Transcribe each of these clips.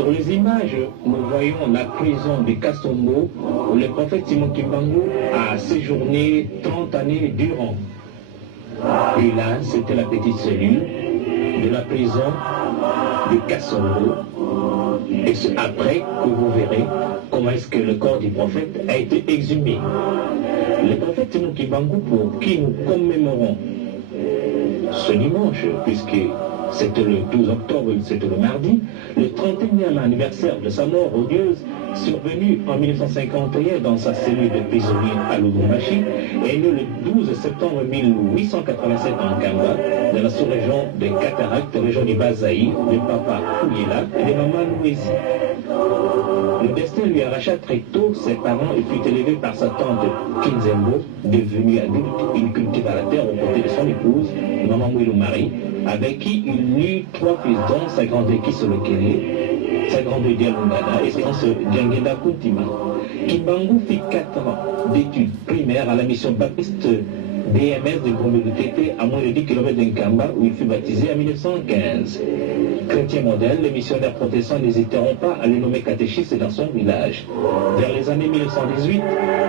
Sur les images, nous voyons la prison de Kasongo où le prophète Simon Kimbangu a séjourné 30 années durant. Et là, c'était la petite cellule de la prison de Kasongo. Et c'est après que vous verrez comment est-ce que le corps du prophète a été exhumé. Le prophète Simon Kimbangu, pour qui nous commémorons ce dimanche, puisque c'était le 12 octobre, c'était le mardi, le 31e anniversaire de sa mort odieuse, survenue en 1951 dans sa cellule de prisonnier à Lubumbashi, est né le 12 septembre 1887 en Kamba, dans la sous-région de Cataracte, région du Bazaï, de papa Kouyela et de maman Louisi. Le destin lui arracha très tôt ses parents et fut élevé par sa tante Kinzembo, devenue adulte, une cultivateur aux côtés de son épouse, maman Mouilou Marie, avec qui il eut 3 fils dont sa grande Kisolokele, sa grande Dialungada et son Djangeda Kuntima. Kimbangu fit 4 ans d'études primaires à la mission baptiste DMS de Gombe-Lutete à moins de 10 km d'Nkamba où il fut baptisé en 1915. Chrétien modèle, les missionnaires protestants n'hésiteront pas à le nommer catéchiste dans son village. Vers les années 1918,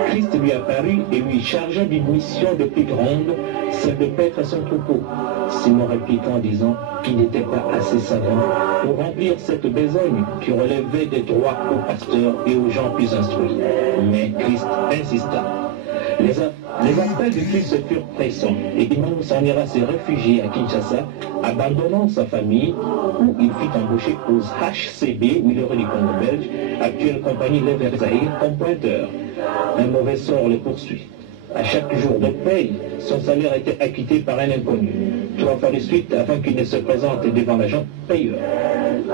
Christ lui apparut et lui chargea d'une mission de plus grande, celle de paître son troupeau. Simon répliqua en disant qu'il n'était pas assez savant pour remplir cette besogne qui relevait des droits aux pasteurs et aux gens plus instruits. Mais Christ insista. Les appels de Christ furent pressants et Kimbangu s'en ira se réfugier à Kinshasa, abandonnant sa famille où il fut embauché aux HCB, Wheelery du Congo belge, actuelle compagnie Lever Zahir, comme pointeur. Un mauvais sort le poursuit. À chaque jour de paye, son salaire était acquitté par un inconnu, 3 fois de suite avant qu'il ne se présente devant l'agent payeur.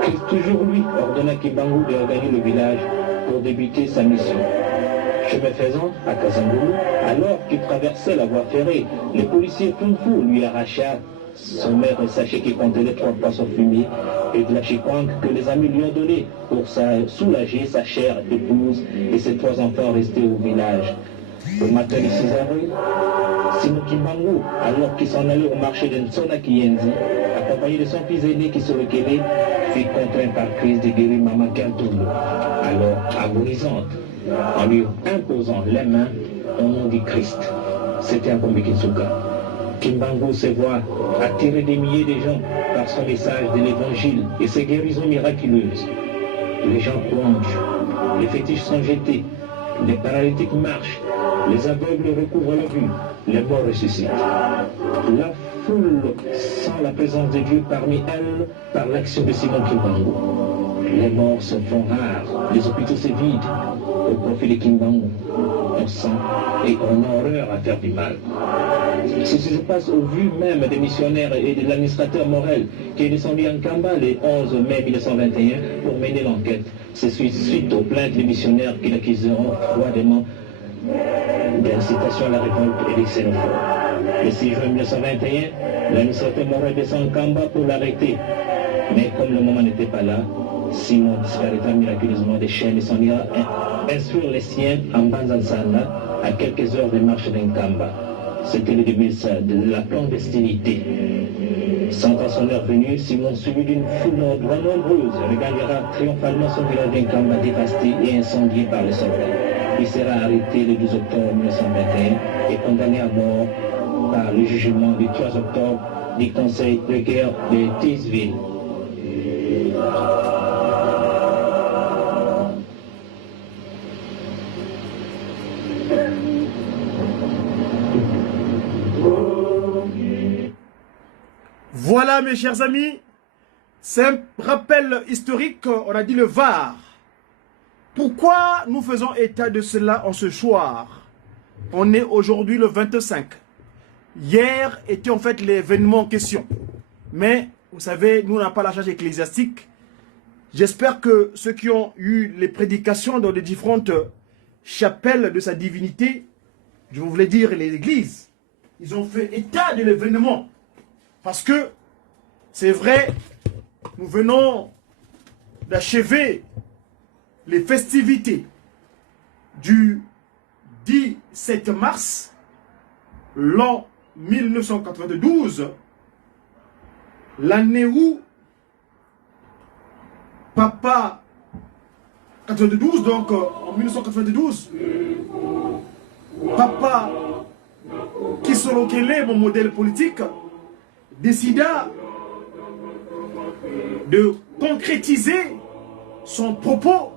Christ, toujours lui, ordonna Kimbangu de regagner le village pour débuter sa mission. Chemin faisant, à Kazangoulou, alors qu'il traversait la voie ferrée, le policier Tunfu lui arracha son maigre sachet qui contenait 3 poissons fumés et de la chikwang que les amis lui ont donné pour soulager sa chère épouse et ses 3 enfants restés au village. Le matin du 6 avril, Simon Kimbangu, alors qu'il s'en allait au marché de Nsona Kiyenzi, accompagné de son fils aîné Kisolokele, fut contraint par Christ de guérir Maman Kantoulou, alors agonisante, en lui imposant les mains au nom du Christ. C'était un Kombi Kinsuka. Kimbangu se voit attirer des milliers de gens par son message de l'évangile et ses guérisons miraculeuses. Les gens plongent, les fétiches sont jetés, les paralytiques marchent, les aveugles recouvrent la vue, les morts ressuscitent. La foule sent la présence de Dieu parmi elles par l'action de Simon Kimbangu. Les morts se font rares, les hôpitaux se vident au profit de Kimbangu. On sent et on a horreur à faire du mal. Ceci se passe au vu même des missionnaires et de l'administrateur Morel qui est descendu en Kamba le 11 mai 1921 pour mener l'enquête. C'est suite aux plaintes des missionnaires qui l'accuseront froidement d'incitation à la révolte et des xénophobes. Le 6 juin 1921, l'administrateur Morel descend en Kamba pour l'arrêter. Mais comme le moment n'était pas là, Simon disparaîtra miraculeusement des chaînes et s'en ira instruire les siens en Banzansana à quelques heures de marche d'Nkamba. C'était le début de la clandestinité. Sentant son heure venue, Simon, suivi d'une foule nombreuse, regagnera triomphalement son village d'Nkamba dévasté et incendié par les soldats. Il sera arrêté le 12 octobre 1921 et condamné à mort par le jugement du 3 octobre du Conseil de guerre de Tisville. Voilà mes chers amis, c'est un rappel historique, on a dit le VAR. Pourquoi nous faisons état de cela en ce soir? On est aujourd'hui le 25. Hier était en fait l'événement en question. Mais vous savez, nous n'avons pas la charge ecclésiastique. J'espère que ceux qui ont eu les prédications dans les différentes chapelles de sa divinité, je voulais dire les églises, ils ont fait état de l'événement. Parce que, c'est vrai, nous venons d'achever les festivités du 17 mars, l'an 1992, l'année où Papa 92, donc en 1992, Papa Kisolo Kele, mon modèle politique, décida de concrétiser son propos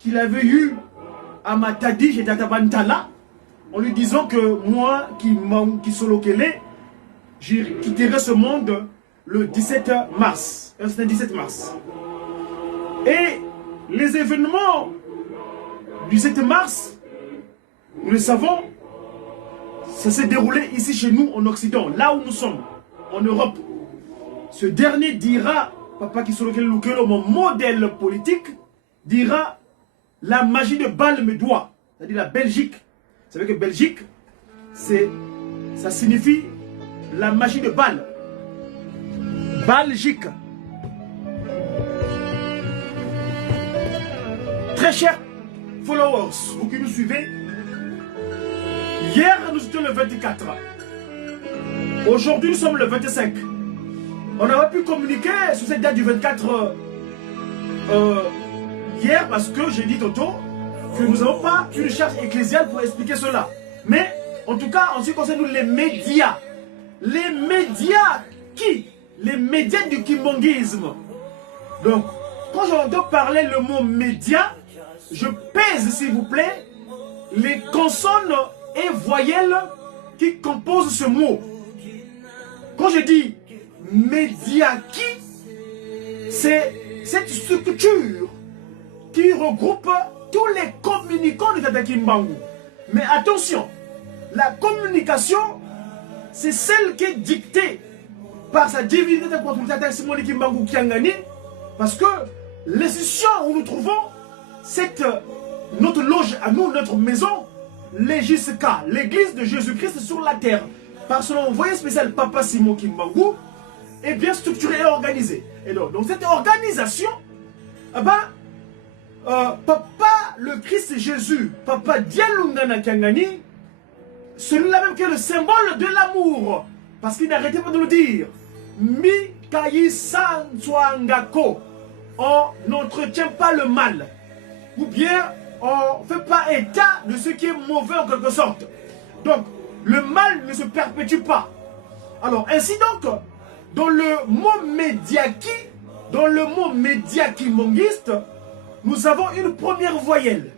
qu'il avait eu à Matadi et Tatabantala, en lui disant que moi, Kisolo Kele, je quitterai ce monde le 17 mars. C'était le 17 mars. Et les événements du 7 mars, nous le savons, ça s'est déroulé ici chez nous en Occident, là où nous sommes, en Europe. Ce dernier dira, Papa Kisolo Kele, mon modèle politique, dira la magie de Bâle me doit, c'est-à-dire la Belgique. Vous savez que Belgique, ça signifie la magie de Bâle. Belgique. Très chers followers, vous qui nous suivez, hier nous étions le 24. Aujourd'hui nous sommes le 25. On n'avait pu communiquer sur cette date du 24 hier parce que j'ai dit tantôt que nous n'avons pas une charge ecclésiale pour expliquer cela. Mais en tout cas, en ce qui concerne les médias qui? Les médias du kimbongisme. Donc, quand j'entends parler le mot média, je pèse, s'il vous plaît, les consonnes et voyelles qui composent ce mot. Quand je dis média qui, c'est cette structure qui regroupe tous les communicants de Tata Kimbangu. Mais attention, la communication, c'est celle qui est dictée par sa divinité de Tata Simone Kimbangu Kiangani, parce que l'institution où nous trouvons, notre loge à nous, notre maison, l'EJSK, l'église de Jésus-Christ sur la terre, par son envoyé spécial Papa Simon Kimbangu, est bien structurée et organisée. Et donc cette organisation, Papa le Christ Jésus, Papa Dialungana Kiangani, celui-là même qui est le symbole de l'amour, parce qu'il n'arrêtait pas de le dire. Mi Kayi Sansuangako, on n'entretient pas le mal, ou bien on ne fait pas état de ce qui est mauvais en quelque sorte. Donc le mal ne se perpétue pas. Alors ainsi donc, dans le mot médiaki, mongiste, nous avons une première voyelle.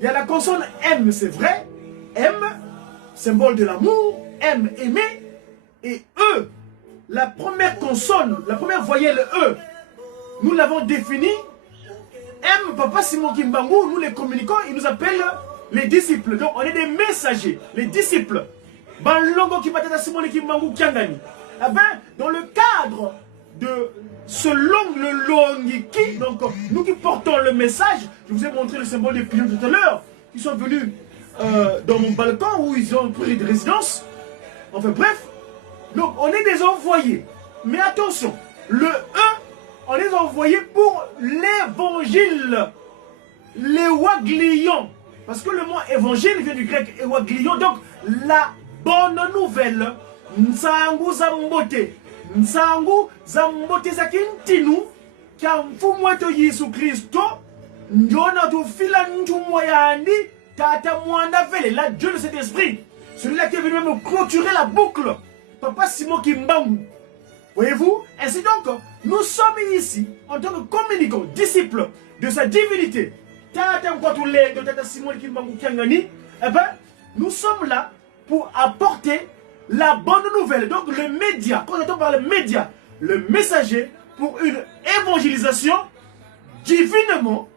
Il y a la consonne M, c'est vrai, M, symbole de l'amour, M, aimer, et E, la première consonne, la première voyelle E, nous l'avons définie. M, Papa Simon Kimbangu, nous les communicants, ils nous appellent les disciples. Donc on est des messagers, les disciples. Banlongo Kipatata Simon Kimbangu Kiangani. Eh bien, dans le cadre de ce le longiki, donc nous qui portons le message, je vous ai montré le symbole des pigeons tout à l'heure, ils sont venus dans mon balcon où ils ont pris de résidence. Enfin bref, donc on est des envoyés. Mais attention, le E, on est envoyés pour l'évangile, l'éwaglion. Parce que le mot évangile vient du grec éwaglion, donc la bonne nouvelle. Nsangu zambote. Nsangu zambote zakintinu kya mfumu wetu Yesu Kristo njona tufila ntumwayandi tata mwanda vele la Dieu de cet esprit. Celui-là qui est venu me clôturer la boucle. Papa Simon Kimbangu. Voyez-vous? Ainsi donc, nous sommes ici en tant que communicants, disciples de sa divinité. Tata Mkwatule de Tata Simon Kimbangu Kiangani. Eh bien, nous sommes là pour apporter la bonne nouvelle. Donc le média, quand on entend par le média, le messager pour une évangélisation divinement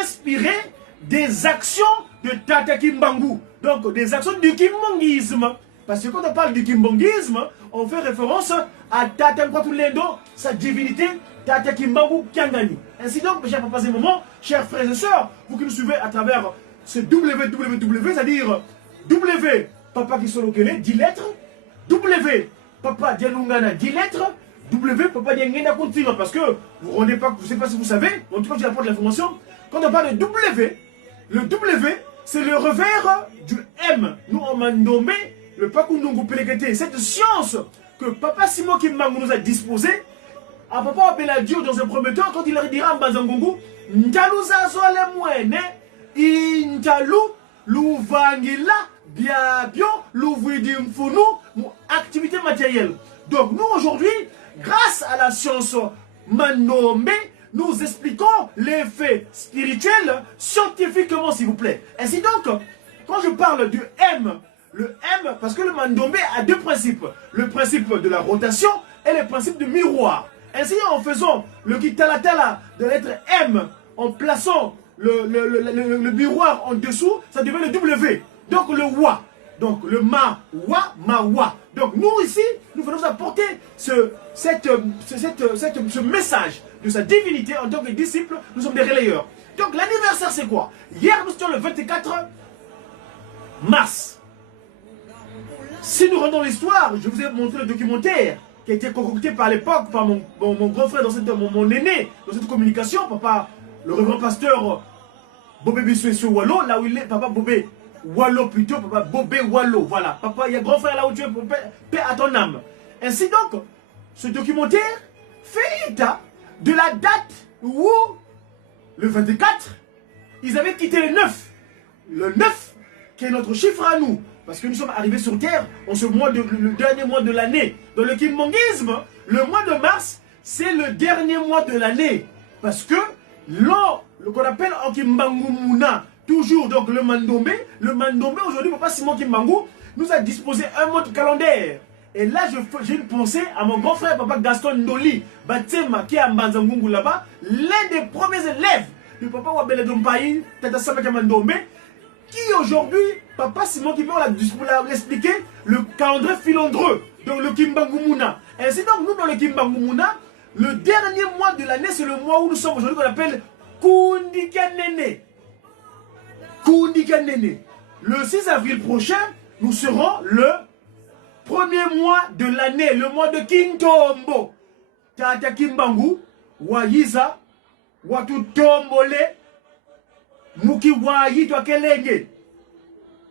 inspirée des actions de Tata Kimbangu. Donc des actions du kimbongisme. Parce que quand on parle du kimbongisme, on fait référence à Tata Mkwatulendo, sa divinité, Tata Kimbangu Kiangani. Ainsi donc, mes chers papas et mamans, chers frères et sœurs, vous qui nous suivez à travers ce www, c'est-à-dire W, Papa Kisolo Kele, 10 lettres, W, Papa Dialungana, 10 lettres, W, Papa Diangena continue, parce que vous ne rendez pas, je ne sais pas si vous savez, en tout cas je apporte l'information, quand on parle de W, le W, c'est le revers du M. Nous, on m'a nommé le Pakundungu Pelekete, cette science que Papa Simon Kimbangu nous a disposée, à Papa Abeladieu dans un premier temps, quand il leur dira en Bazangongu, Ntalu zazole mwene, intalu, louvangila, biabio, louvidimfunu, activité matérielle. Donc nous aujourd'hui, grâce à la science Mandombe, nous expliquons les faits spirituels scientifiquement, s'il vous plaît. Ainsi donc, quand je parle du M, le M, parce que le Mandombe a deux principes. Le principe de la rotation et le principe du miroir. Ainsi, en faisant le kitalatala de la lettre M, en plaçant le miroir en dessous, ça devient le W. Donc le Wa. Donc le Ma, Wa, Ma, Wa. Donc nous ici, nous venons apporter ce message de sa divinité en tant que disciples. Nous sommes des relayeurs. Donc l'anniversaire c'est quoi? Hier nous étions le 24 mars. Si nous rendons l'histoire, je vous ai montré le documentaire qui a été concocté par l'époque par mon grand frère, mon aîné dans cette communication, papa, le révérend pasteur Bobé Bissou Wallo, là où il est, papa Bobé Wallo plutôt, papa Bobé Wallo, voilà, papa, il y a grand frère là où tu es, paix à ton âme. Ainsi donc, ce documentaire fait état de la date où, le 24, ils avaient quitté le 9. Le 9, qui est notre chiffre à nous. Parce que nous sommes arrivés sur Terre en ce mois le dernier mois de l'année. Dans le kimbangisme, le mois de mars, c'est le dernier mois de l'année. Parce que le qu'on appelle en Kimbangumuna, toujours donc le Mandombe aujourd'hui, Papa Simon Kimbangu nous a disposé un mode calendaire. Et là, j'ai une pensée à mon grand frère, Papa Gaston Ndoli, Batema, qui est à Mbanzangungu là-bas, l'un des premiers élèves du Papa Wabele Dompaï, Tata Samaka Mandombe, qui aujourd'hui, Papa Simon Kimbangu l'a expliqué, le calendrier filandreux, donc le Kimbangumuna. Ainsi donc, nous dans le Kimbangumuna, le dernier mois de l'année, c'est le mois où nous sommes aujourd'hui, qu'on appelle Kundikanene. Kundikanene. Le 6 avril prochain, nous serons le premier mois de l'année, le mois de Kintombo. Tata Kimbangu, Wayiza, Watutombole, Muki Wayi Kelenge.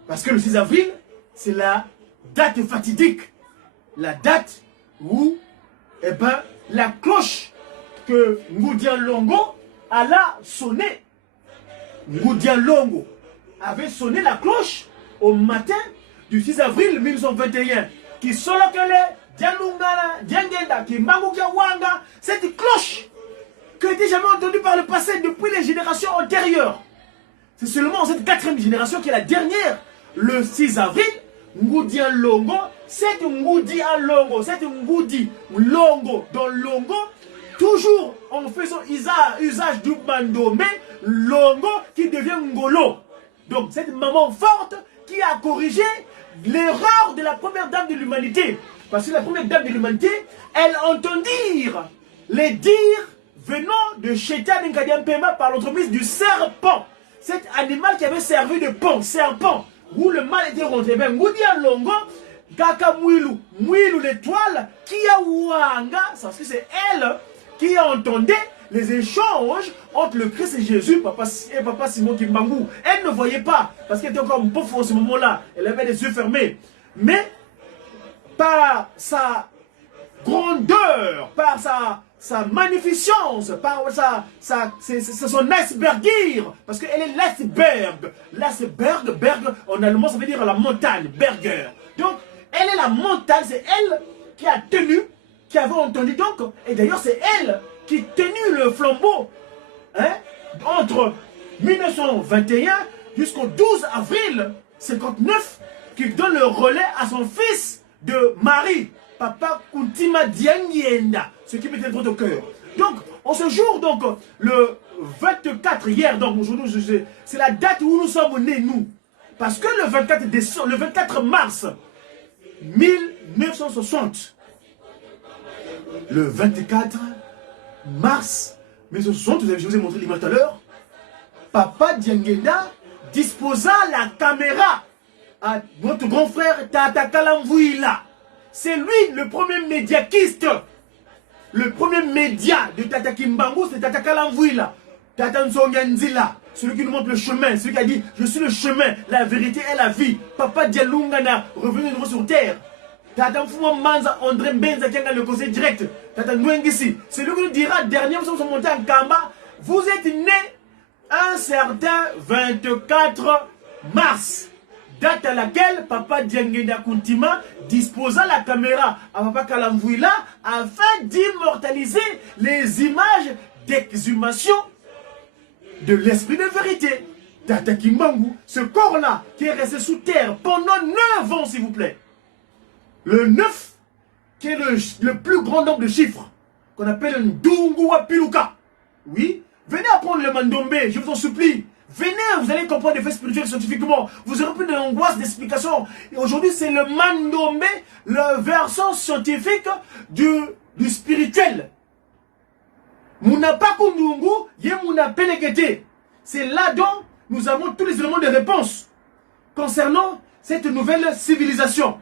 Parce que le 6 avril, c'est la date fatidique. La date où, eh ben, la cloche que Ngoudian Longo a sonné. Ngoudian Longo avait sonné la cloche au matin du 6 avril 1921. Qui solokele, Dialungana, Diangenda, qui Mangoukia Wanga, cette cloche qui n'était jamais entendue par le passé depuis les générations antérieures. C'est seulement cette 4e génération qui est la dernière, le 6 avril, Ngoudian Longo, cette Ngoudian Longo, cette Ngoudi Longo, dans Longo, toujours en faisant usage du Mandombe, Longo qui devient Ngolo. Donc cette maman forte qui a corrigé l'erreur de la première dame de l'humanité. Parce que la première dame de l'humanité, elle entend dire les dires venant de Shaitan Nkadiam Pema par l'entremise du serpent. Cet animal qui avait servi de pont, serpent, où le mal était rentré. Ben, Ngoudian Longo, Kaka Mouilou l'étoile, qui a Wanga, parce que c'est elle qui entendait les échanges entre le Christ et Jésus, Papa Simon Kimbangu. Elle ne voyait pas, parce qu'elle était encore un pauvre en ce moment-là. Elle avait les yeux fermés. Mais, par sa grandeur, par sa magnificence, par son icebergir, parce qu'elle est l'iceberg. L'iceberg, berg, en allemand, ça veut dire la montagne, berger. Donc, elle est la montagne, c'est elle qui a tenu, qui avait entendu donc, et d'ailleurs c'est elle qui tenait le flambeau, hein, entre 1921 jusqu'au 12 avril 59, qui donne le relais à son fils de Marie, Papa Kuntima Diangienda, ce qui m'était trop au cœur. Donc, en ce jour, donc, le 24 hier, donc aujourd'hui, c'est la date où nous sommes nés, nous. Parce que le 24 mars 1960, le 24 mars 1960, je vous ai montré l'image tout à l'heure, Papa Diangenda disposa la caméra à notre grand frère Tata Kalamvouila. C'est lui le premier médiaquiste. Le premier média de Tata Kimbangu, c'est Tata Kalamvouila. Tata Nzonganzila, celui qui nous montre le chemin, celui qui a dit je suis le chemin, la vérité et la vie. Papa Dialungana, revenu de nouveau sur terre. Tata Mfouma Manza, André Mbenza qui a le conseil direct. Tata Nwengisi, c'est lui qui nous dira dernièrement, nous sommes montés en Kamba vous êtes né un certain 24 mars, date à laquelle Papa Diangenda Kuntima disposa la caméra à Papa Kalamvouila afin d'immortaliser les images d'exhumation de l'esprit de vérité. Tata Kimbangu, ce corps-là qui est resté sous terre pendant 9 ans, s'il vous plaît. Le 9, qui est le plus grand nombre de chiffres, qu'on appelle un Ndunguwa Piluka. Oui, venez apprendre le Mandombe, je vous en supplie. Venez, vous allez comprendre les faits spirituels scientifiquement. Vous aurez plus d'angoisse, d'explication. Aujourd'hui, c'est le Mandombe, le versant scientifique du spirituel. Muna Pakundungu, Yemuna Penekete. C'est là dont nous avons tous les éléments de réponse concernant cette nouvelle civilisation.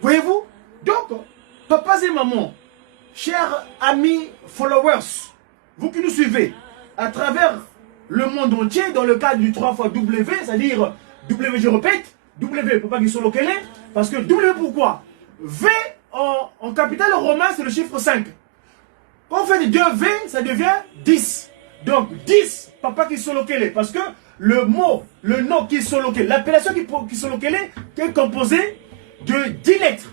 Voyez-vous? Donc, papas et mamans, chers amis followers, vous qui nous suivez à travers le monde entier dans le cadre du 3 fois W, c'est-à-dire W, je répète, W, papa qui sont localisés, parce que W pourquoi? V en capital romain, c'est le chiffre 5. Quand on fait 2V, ça devient 10. Donc 10, papa qui sont localisés, parce que le mot, le nom qui sont localisés, l'appellation qui sont localisés est composée de 10 lettres.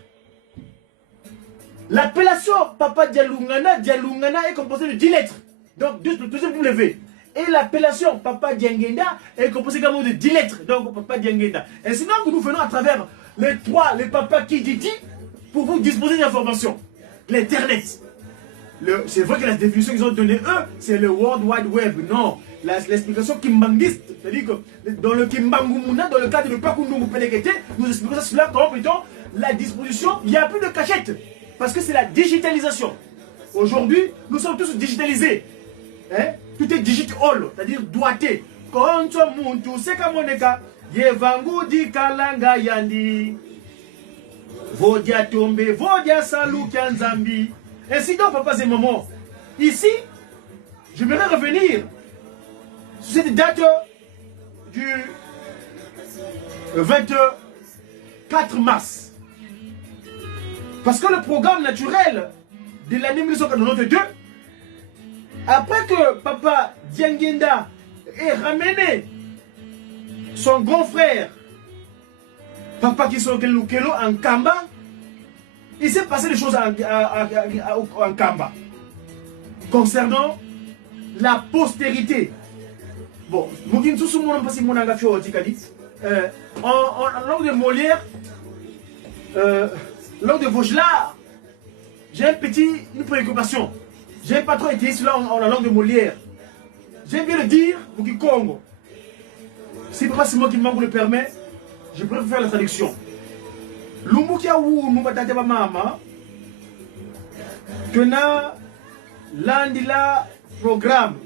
L'appellation Papa Dialungana est composée de 10 lettres. Donc, deuxième W. Et l'appellation Papa Diangenda est composée également de 10 lettres. Donc, Papa Diangenda. Et sinon, que nous venons à travers les papas qui dit pour vous disposer d'informations. L'Internet. C'est vrai que la définition qu'ils ont donnée eux, c'est le World Wide Web. Non. L'explication kimbanguiste, c'est-à-dire que dans le Kimbangumuna, dans le cadre de Pakundungu Pelekete, nous expliquons cela comment plutôt la disposition, il n'y a plus de cachette. Parce que c'est la digitalisation. Aujourd'hui, nous sommes tous digitalisés. Hein? Tout est digital, c'est-à-dire doigté. Konto muntu sekamoneka yevangu di kalanga yandi. Vodia tombe, vodia salu kianzambi. Ainsi donc, papas et mamans, ici, je voudrais revenir sur cette date du 24 mars. Parce que le programme naturel de l'année 1992, après que Papa Diangenda ait ramené son grand frère, Papa Kisokelo en Kamba, il s'est passé des choses en Kamba concernant la postérité. Bon, en langue de Molière, lors de Vaugelas, j'ai une préoccupation. Je n'ai pas trop été cela en la langue de Molière. J'aime bien le dire pour qui Congo. Si Papa Simon qui me le permet, je préfère faire la traduction. Lumbukia ou Nubatata Mama, Tena Landila programme.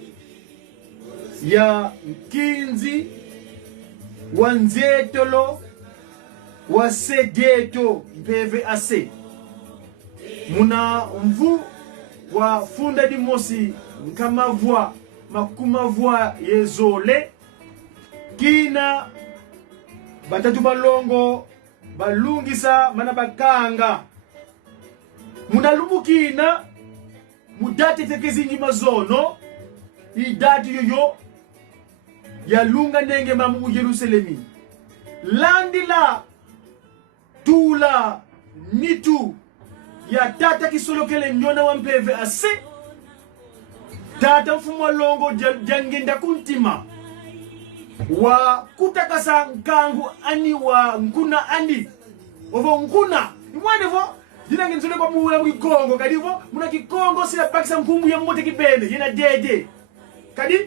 Il y a Kinzi, Wanzetolo, Wasedeto, PVAC. Muna mvu wa funda di mosi nkama voix makuma voix yezole kina batatu balongo balungisa mana bakanga muna lubukina mudati tekezingi mazono idati yoyo ya lunga nenge mamu Yerusalemi landila tula nitu ya tata kisolokele nyona wa PVAC tata mfumo longo Diangenda Kuntima wa kutakasa nkangu ani wa nkuna ani ovo nkuna imwane vo dina ngenzole kwa muula mu Kongo kadi vo muna kikongo sila pakisa mkumbu ya mmote kibende yena dede kadi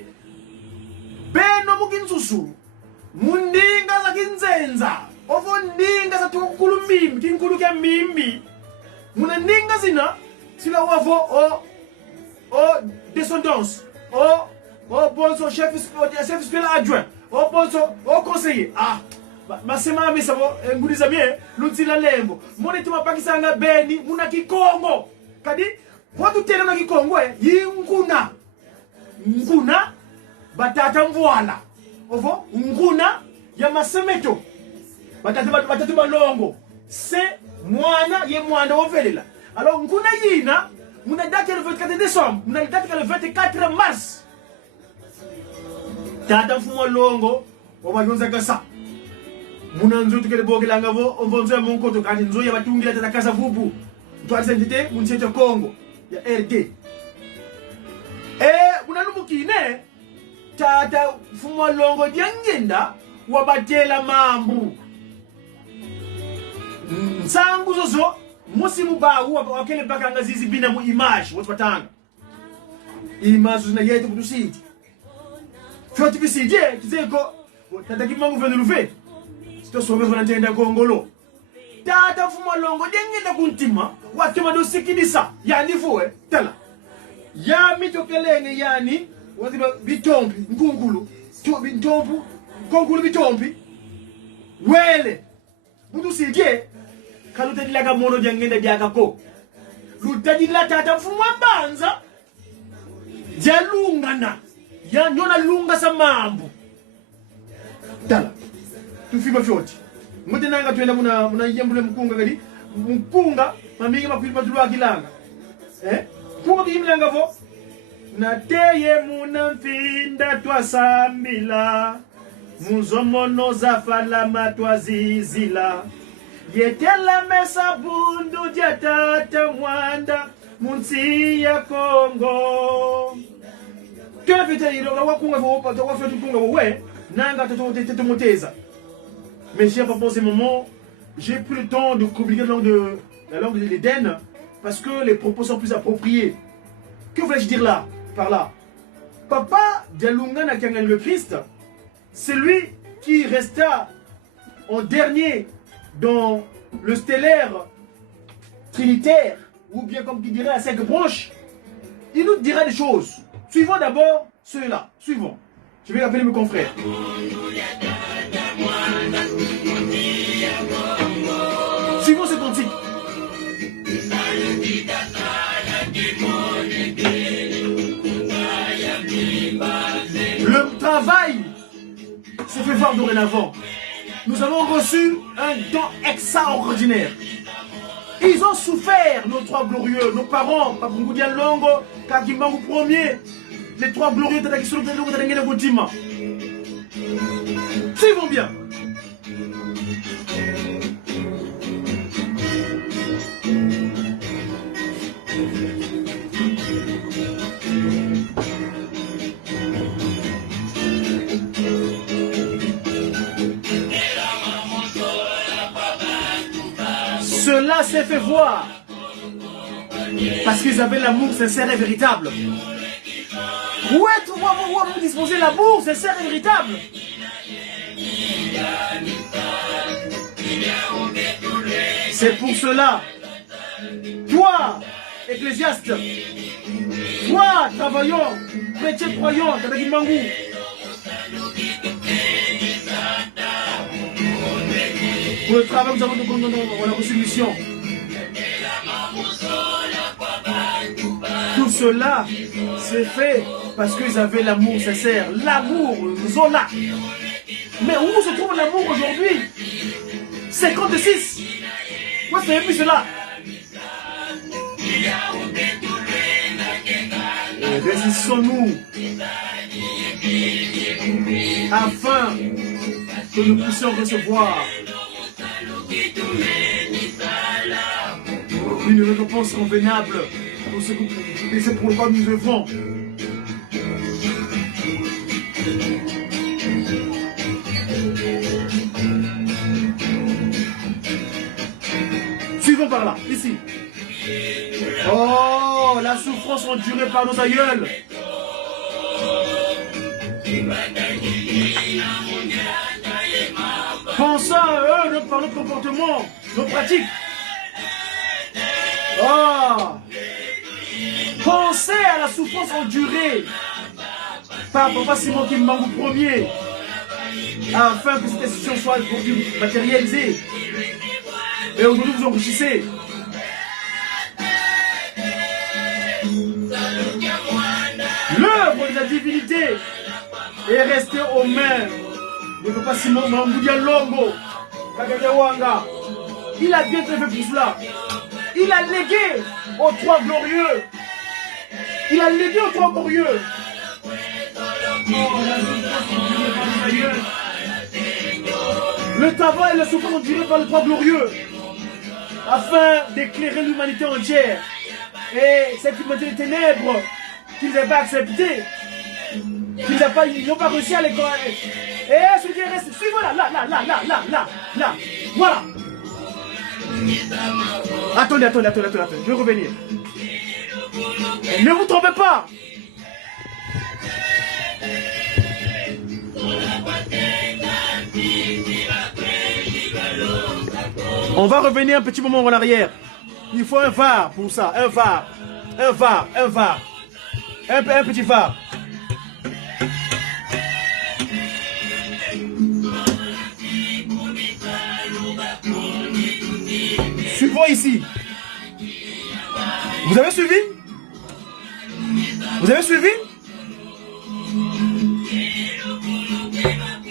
beno mukinsusu mundinga za kinzenza ovo ndinga za tukulu mimbi kinkulu kya mimbi muna ndinga zina sila wavo o descendance o bonso chef spécial adjoint o bonso o conseiller masema misabo nguliza bien lutsila lembo mone tuma pakisanga beni muna kikongo kadi watu tena na kikongo yinkuna nkuna batata mvwala ovo nguna ya masemeto batatu balongo se mwana ye mwana ovelela alors nguna yina muna date le 24 décembre muna date le 24 mars Tata Fumwa Longo, on va nous agassa. Munanzo tukele bogela ngavo, on va nous a mon koto kati nzo ya batungi la tata kasa vubu. Toi sentite munchecha Congo ya RD. Munanumukine Tata Fumwa Longo diangenda wabatela mambu. Sangu zozo musimu ba wakele bakanga zizi bina mu image watu batanga. Image zina yetu kutusiti. Foti bisije kizeko tata kimangu veneluve. Sito sobe vanatenda gongolo. Tata Fumwa Longo dengenda kuntima watema dosikidisa yani fuwe tala. Ya mitokelenge yani waziba bitompi nkungulu bitompu konkulu bitompi wele budu sije kaluta dilaga mono jangenda diaka ko lutadila Tata Fumwa banza jalungana ya nyona lunga sa mambo tala tufima fyoti ngote nanga tuenda muna yembule mkunga kali mkunga mamingi makwili matulu akilanga kunga kiyimilanga vo na teye muna mfinda twasambila muzomono zafalama twazizila yetela mesa bundu dia Tata Mwanda munsi ya Kongo kela fete ilo wakunga vo wafete kunga we nanga totomoteza. Mes chers papas, ces moments, j'ai pris le temps de communiquer la langue de l'Éden parce que les propos sont plus appropriés. Que voulais-je dire là, par là? Papa Dialunga Nakangan le Christ, c'est lui qui resta en dernier dans le stellaire trinitaire, ou bien comme qui dirait à 5 branches. Il nous dira des choses. Suivons d'abord ceux-là. Suivons. Je vais appeler mes confrères. Suivons ce cantique. Le travail se fait voir dorénavant. Nous avons reçu un don extraordinaire. Ils ont souffert, nos trois glorieux, nos parents, Papungu Longo, Kakimbangu Premier, les trois glorieux de la question de Goutima. Suivons bien. Cela s'est fait voir parce qu'ils avaient l'amour sincère et véritable. Où est-vous disposer l'amour sincère et véritable? C'est pour cela, toi, ecclésiaste, toi, travaillant, chrétien croyant, Tadagimangou, pour le travail, nous avons reçu une mission. Tout cela s'est fait parce qu'ils avaient l'amour sincère. L'amour, Zola. Mais où se trouve l'amour aujourd'hui? 56. Moi, c'est plus cela. Résistons-nous afin que nous puissions recevoir une récompense convenable pour ce que c'est pour quoi nous œuvrons. Suivons par là, ici. Oh, la souffrance endurée par nos aïeuls. Pensons à eux par notre comportement, nos pratiques. Oh, pensez à la souffrance endurée par Papa Simon Kimbangu Premier, afin que cette institution soit matérialisée. Et aujourd'hui vous enrichissez. L'œuvre de la divinité est restée aux mains de Papa Simon Kimbangu Longo, Kagagawanga. Il a bien fait pour cela. Il a légué aux trois glorieux. Il a légué aux trois glorieux. Le travail et la souffrance ont duré par le trois glorieux, afin d'éclairer l'humanité entière. Et cette humanité des ténèbres qu'ils n'avaient pas acceptée, ils n'ont pas réussi à les connaître. Et celui qui est resté, suivez-la, là, voilà. Attendez, je vais revenir. Ne vous trompez pas. On va revenir un petit moment en arrière. Il faut un phare pour ça, un phare. Un petit phare. Suivons ici. Vous avez suivi? Vous avez suivi?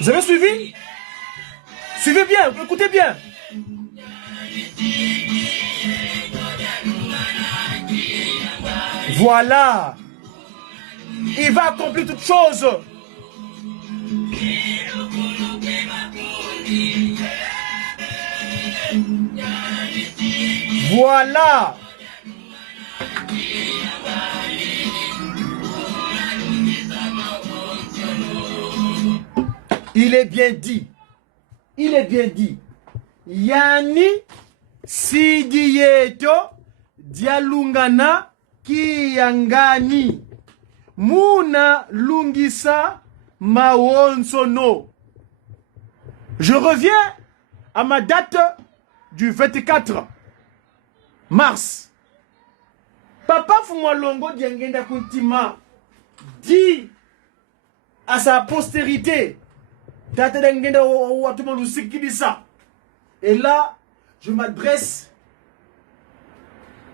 Vous avez suivi? Suivez bien, écoutez bien. Voilà. Il va accomplir toutes choses. Voilà. Il est bien dit. Il est bien dit. Yani Sidieto Dialungana Kiyangani Muna Lungisa Mawonsono. Je reviens à ma date du 24 mars. Papa Fumalongo Diangenda Kuntima dit à sa postérité, et là, je m'adresse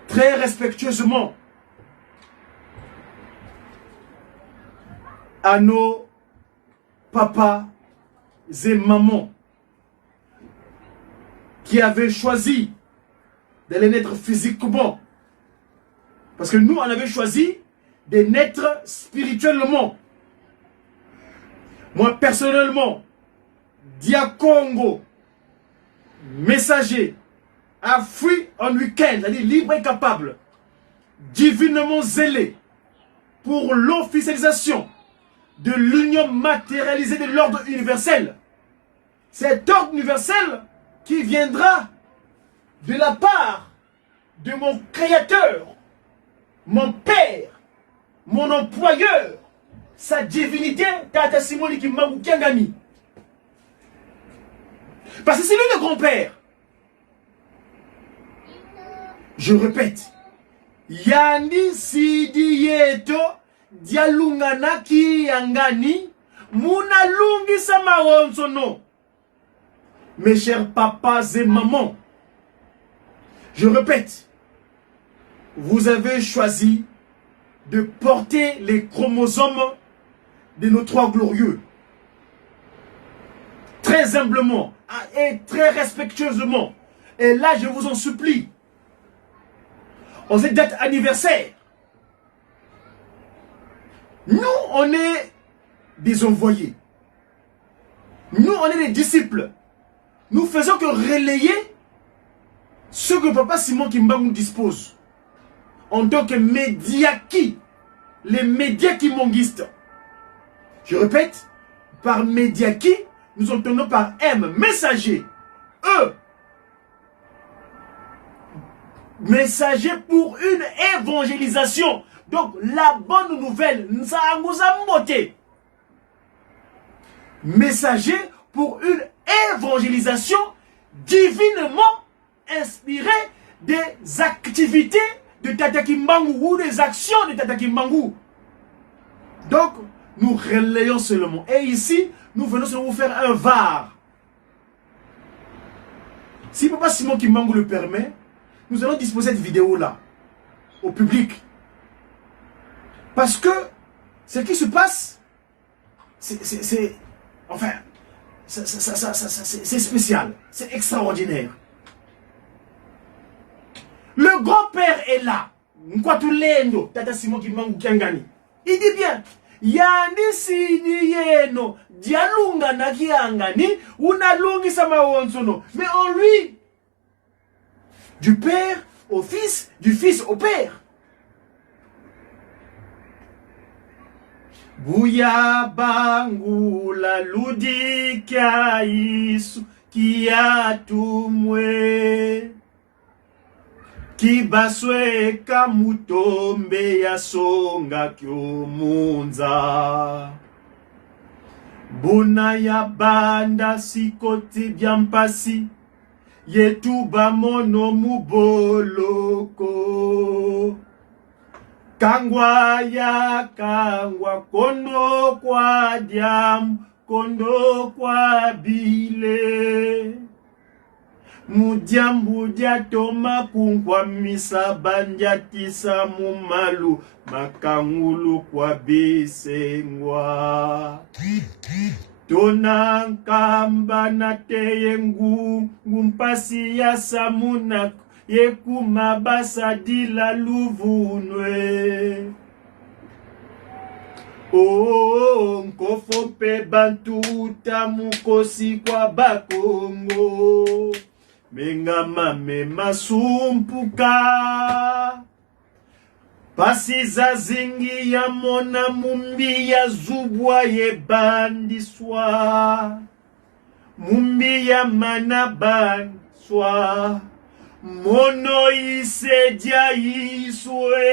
très respectueusement à nos papas et mamans qui avaient choisi d'aller naître physiquement. Parce que nous, on avait choisi de naître spirituellement. Moi, personnellement, Diakongo, messager, a fui en week-end, c'est-à-dire libre et capable, divinement zélé pour l'officialisation de l'union matérialisée de l'ordre universel. Cet ordre universel qui viendra de la part de mon créateur, mon père, mon employeur, sa divinité, Tata Simoni Kimbangu Kiangani. Parce que c'est lui le grand-père. Je répète. Yani Sidieto Dialungana Kiangani Munalungi Samawonsono. Mes chers papas et mamans, je répète, vous avez choisi de porter les chromosomes de nos trois glorieux. Très humblement et très respectueusement. Et là, je vous en supplie, en cette date anniversaire, nous, on est des envoyés. Nous, on est des disciples. Nous faisons que relayer ce que Papa Simon Kimbangu dispose en tant que médiaki, les médiakimongistes. Je répète, par médiaki, nous entendons par M, messager. E, messager pour une évangélisation. Donc, la bonne nouvelle, messager pour une évangélisation divinement inspirée des activités de Tata Kimbangu ou des actions de Tata Kimbangu. Donc, nous relayons seulement. Et ici, nous venons seulement vous faire un var. Si Papa Simon Kimbangu le permet, nous allons disposer cette vidéo-là au public. Parce que ce qui se passe, c'est enfin, c'est spécial, c'est extraordinaire. Le grand-père est là. Nkwatulendo, Tata Simon Kimbangu Kiangani. Il dit bien, Yani Sidiyeno, dialunga na kiangani unalungi sama wonsono. Mais en lui, du père au fils, du fils au père. Buya bangula ludi kia isu kia tumwe kibaswe kamutombe ya songa kyomunza buna ya banda sikoti byampasi yetuba mono muboloko kangwa ya kangwa kondo kwa diam kondo kwa bile mudiambu dia toma kunkwa misabanja tisa mumalu makangulu kwa bisengwa tona nkamba na teye ngumpasi ya samuna yekuma basa dila luvunwe nkofo pe bantu tamukosi kwa bakongo mengama mema sumpuka pasi za zingi ya mona mumbi ya zubwa ye bandiswa mumbi ya manabandiswa mono isedia iswe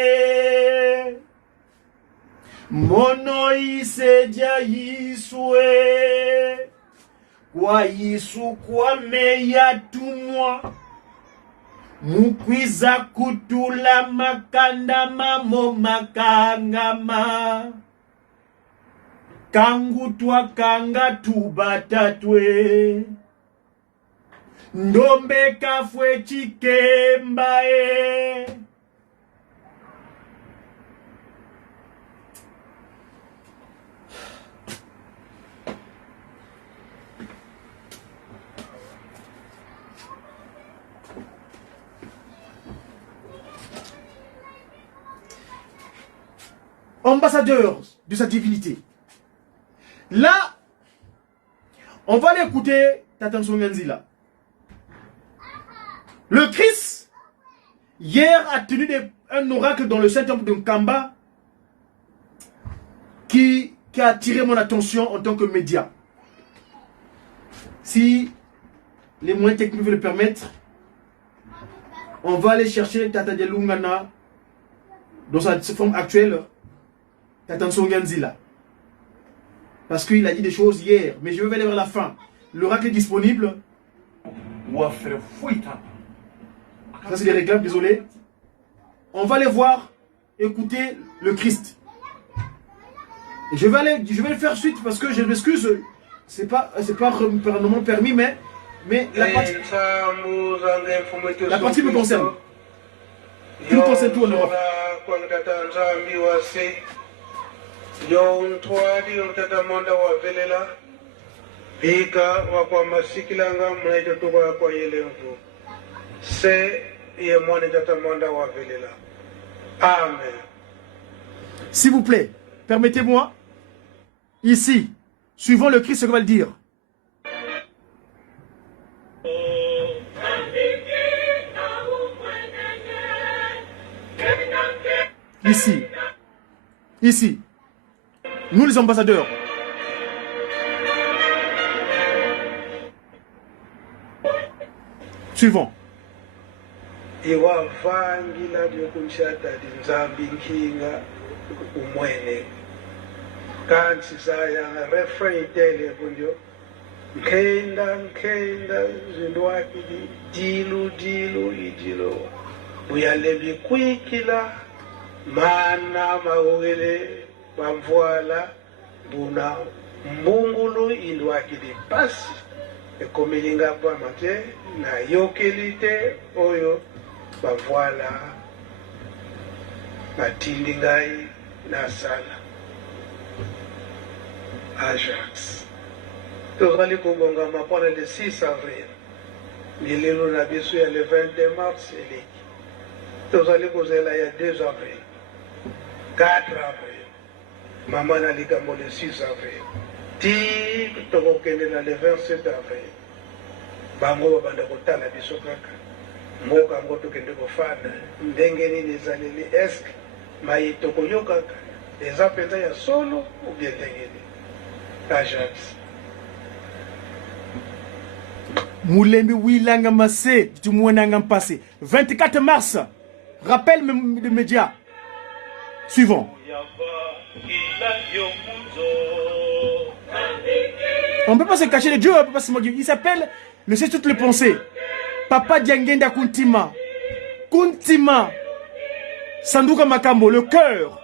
mono isedia iswe kwa Yesu kwa meya tumwa mukwiza kutula makanda mamo makangama kangutwa kanga tubatatwe ndombe kafwe chikembae ambassadeur de sa divinité. Là, on va l'écouter Tata Nsonganzila. Le Christ, hier, a tenu un oracle dans le Saint-Temple de Nkamba qui a attiré mon attention en tant que média. Si les moyens techniques veulent le permettre, on va aller chercher Tata Dialungana dans sa forme actuelle, Tata Nsonganzila. Parce qu'il a dit des choses hier, mais je vais aller vers la fin. L'oracle est disponible. Ça c'est des réclames, désolé. On va aller voir, écouter le Christ. Et je vais le faire suite parce que je m'excuse, c'est pas normalement permis, mais la partie me concerne. Tout me concerne tout en Europe. Amen. S'il vous plaît, permettez-moi, ici, suivant le Christ, ce qu'on va le dire. Ici, nous les ambassadeurs, suivant. Iwa vangila dyokumshata dinzambi nkinga umwene kansi saya refrain tele kunjo nkenda zindwaki dilu idilo buyalebi kwikila mana mawele bamvwala buna mbungulu indwaki di pasi ekomilinga pa mate na yokelite oyo bamvwala batindi ngai na sala Ajax. Tozali kobonga mapona le 6 avril milelo na biso ya le 22 mars eleki tozali kozela ya 2 avril 4 avril mama na likambo le 6 avril ti tokokende na le 27 avril bango babanda kotala biso kaka mboka yango tokende kofanda ndenge nini ezaleli eske mayi tokoyokaka eza mpenza ya solo ou bien ndenge nini Ajax Moulembi Wilanga Massé du Mouenangam passé 24 mars rappel de médias suivant. On ne peut pas se cacher de Dieu, on peut pas se moquer. Il s'appelle, le sait toutes les pensées. Papa Diangenda Kuntima. Kuntima. Sanduka Makambo, le cœur.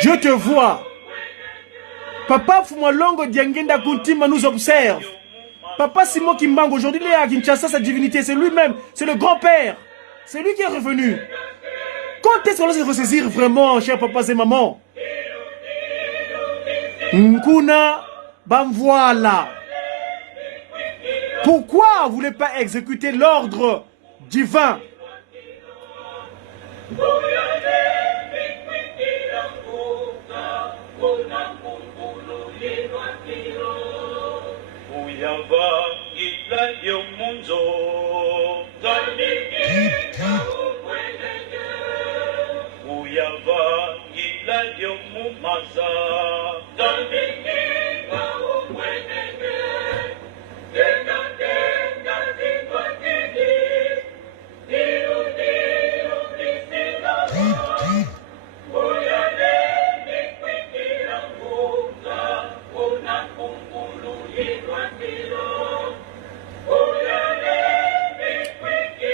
Dieu te voit. Papa Fumalongo Diangenda Kuntima nous observe. Papa Simon Kimbangu, aujourd'hui, il est à Kinshasa, sa divinité, c'est lui-même, c'est le grand-père. C'est lui qui est revenu. Quand est-ce qu'on va se ressaisir vraiment, chers papas et mamans? Nkuna Bamvoila. Pourquoi vous ne voulez pas exécuter l'ordre divin?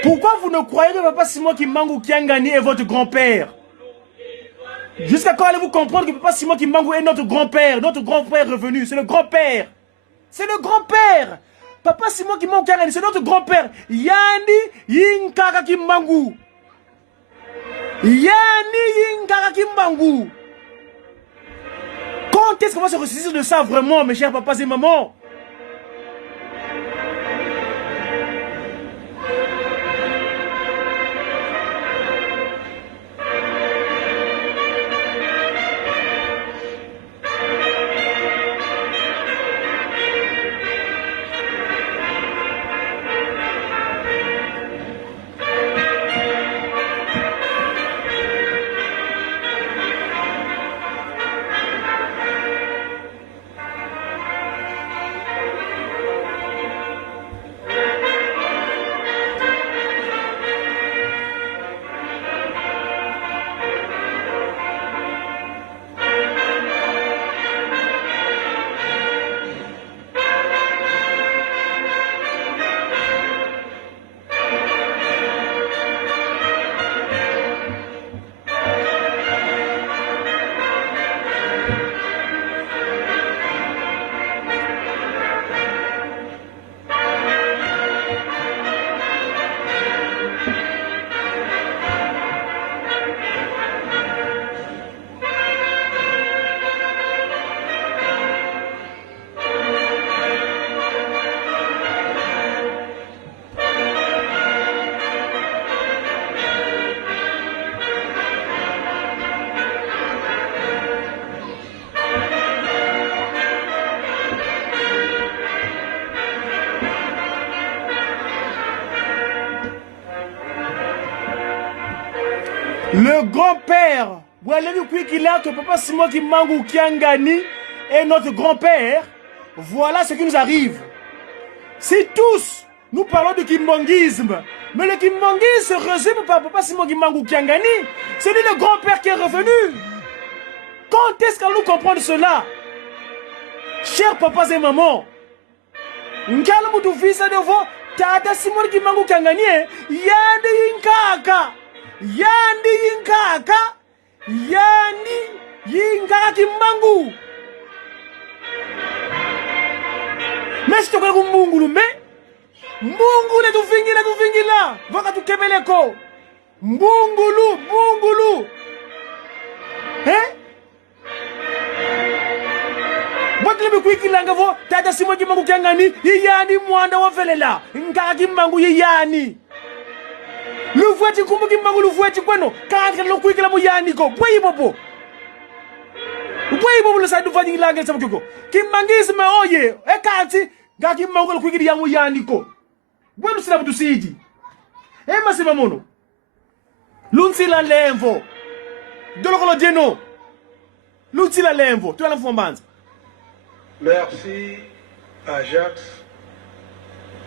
Pourquoi vous ne croyez que Papa Simon Kimbangu Kiangani est votre grand-père? Jusqu'à quand allez-vous comprendre que Papa Simon Kimbangu est notre grand-père revenu? C'est le grand-père. C'est le grand-père. Papa Simon Kimbangu Kiangani, c'est notre grand-père. Yandi Yinkaka Kimbangu. Yandi Yinkaka Kimbangu. Quand est-ce qu'on va se ressaisir de ça vraiment, mes chers papas et mamans? Le grand-père, vous allez vu qu'il a que Papa Simon Kimbangu Kiangani est notre grand-père. Voilà ce qui nous arrive. Si tous nous parlons de kimbanguisme, mais le kimbanguisme se résume par Papa Simon Kimbangu Kiangani, c'est lui le grand-père qui est revenu. Quand est-ce qu'on nous comprend cela? Chers papas et mamans, Nkala mutu visa devo Tata Simon Kimbangu Kiangani Yandi Yinkaka. Yandi Yinkaka. Yandi Yinkaka Kimbangu. Mais je te connais comme Mungu, mais Mungu le tuvingila, vaka tukebeleko. Mbungulu, kuikilanga vo tata simo kimangu kiangani yiyani mwanda wavelela nkaka kimangu yiyani lufueti kumbu kimangu lufueti kweno kaka lo kuikila mu yani ko bwe bobo lo sadu fadi langa sabu kiko kimangisi me oye ekati ngaka kimangu lo kuikila yangu yani ko bwe lusila butusiji masima mono lunsila lemvo dolokolo djeno lunsila lemvo tu ala fombanza. Merci Ajax,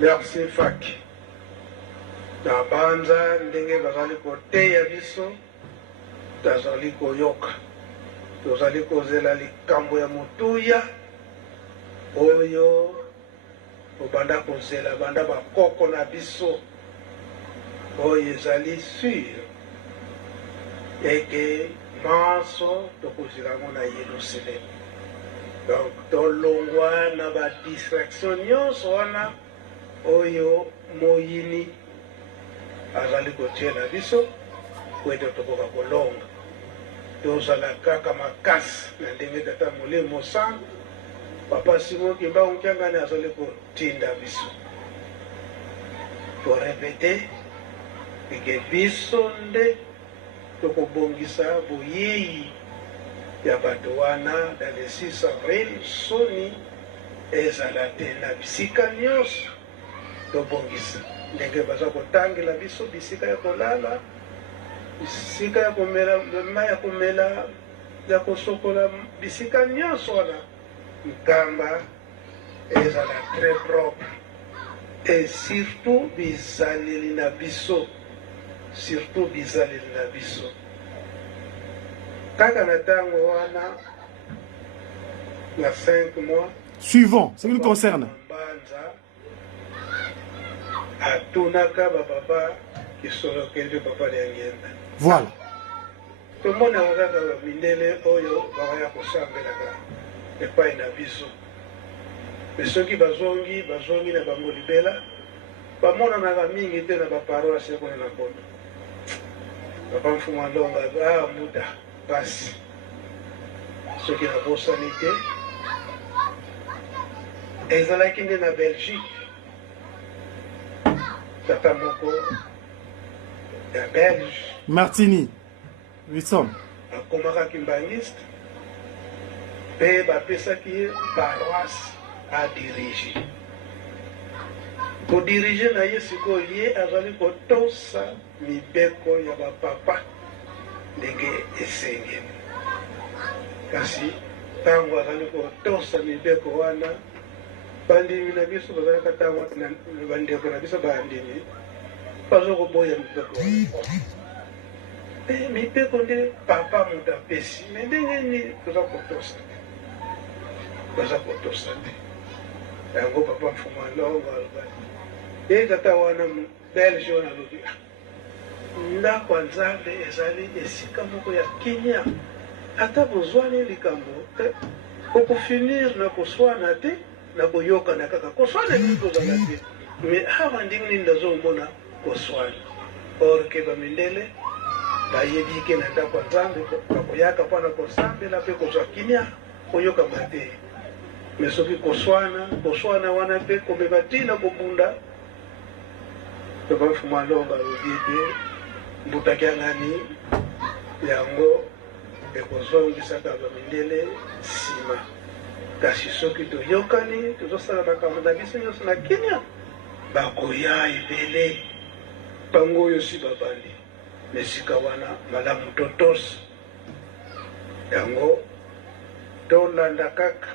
merci Fak. Na banza ndenge bazali koteya biso, tazali koyoka. Tozali kozela likambo ya motuya, oyo obanda kozela banda bakoko na biso, oyo ezali sur, eke manso tokozilango na Yerusalem. Donc, tolongwa na ba distraction nyonso wana oyo moyini azali kotie na biso kwete tokoka kolonga tozala kaka makasi na ndenge tata molimo sango papa Simon Kimbangu Kiangani azali kotinda biso po repete eke biso nde tokobongisa boyeyi ya bato wana dans le 6 avril soni ezala te na bisika nyonso tobongisa ndenge baza kotangela biso bisika ya kolala bisika ya komela mai ya komela ya kosokola bisika nyonso wana nkamba ezala très propre et surtout bizaleli na biso kaka na tango wana na 5 mois suivant ce qui nous concerne banza atunaka bapapa kisolokeli papa liangenda voilà tomonaka kaka bamindele oyo bakaya kosambelaka epai na biso me soki bazongi na bango libela bamonanaka mingi te na baparoise kuna na kono papa mfumu alonga muda pasi soki nabosani te ezalaki nde na Belgique tata moko ya Belge Martini Wissom akomaka kimbangiste mpe bapesaki ye paroisse adirige kodirige na ye sikoyo ye azali kotosa mibeko ya bapapa ndenge esengeli kasi ntango azali kotosa mibeko wana bandimi na biso bazalaka ntango bandeko na biso bandimi bazokoboya mibeko wana mibeko nde papa moto apesi me ndenge nini toza kotosa te baza kotosa te yango papa mfumu alongo aloba ye tata wana belge wana alobi ndako ya nzambe ezali esika moko ya kimia ata bozwani likambo okofinir na koswana te na koyokana kaka koswana nini kozala te me awa ndenge nini ndazomona koswana or ke bamindele bayebi ke na ndako ya nzambe bakoyaka mpona kosambela mpe kozwa kimia koyokama te me soki koswana wana mpe komema ntina kobunda papa mfumu alonga alobi ete mbutaki angani yango ekozongisaka bamindele nsima kasi soki toyokani tozosala makambo na biso nyonso na kimia bakoya ebele bango oyo si babandi na esika wana malamu totosa yango tolanda kaka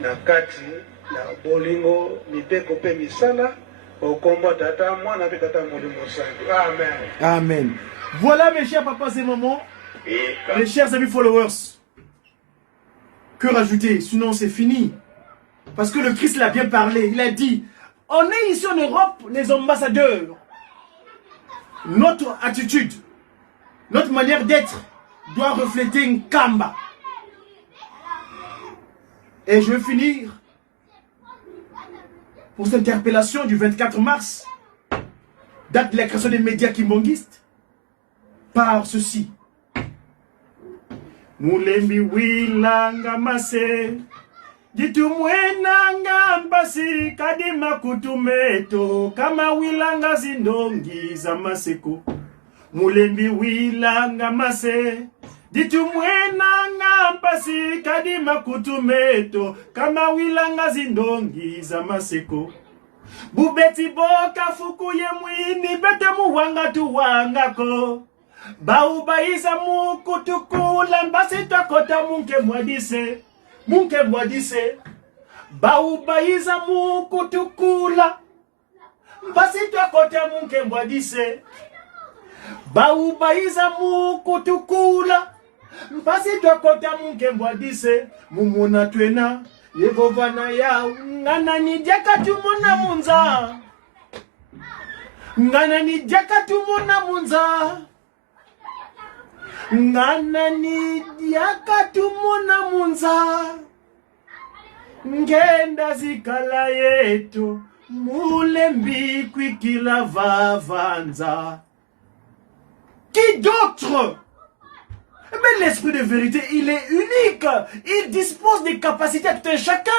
na kati na bolingo mibeko mpe misala okombo tata mwana mpe tata molimo santu amen amen. Voilà mes chers papas et mamans, mes chers amis followers, que rajouter, sinon c'est fini, parce que le Christ l'a bien parlé, il a dit on est ici en Europe les ambassadeurs, notre attitude, notre manière d'être doit refléter une kamba. Et je vais finir pour cette interpellation du 24 mars, date de la création des médias kimbongistes, par ceci. Mulembi wilanga mase, Jitumwena ngambasi kadima kutumeto kama wilanga zindongi za maseko mulembi wilanga mase jitumwena ngambasi kadima kutumeto kama wilanga zindongi za maseko bubeti boka fukuye mwini bete muwanga tuwangako baubaisa mukutukula mbasi takota munke mwadise baubaisa mukutukula mbasi takota munke mwadise baubaisa mukutukula mbasi takota munke mwadise mumuna twena yegovana ya ngana ni jaka tumona munza ngana ni jaka tumona munza ngana ni jaka tumona munza ngenda zikala yetu mulembi kwikila vavanza. Qui d'autre? Mais l'esprit de vérité, il est unique. Il dispose des capacités à tout un chacun.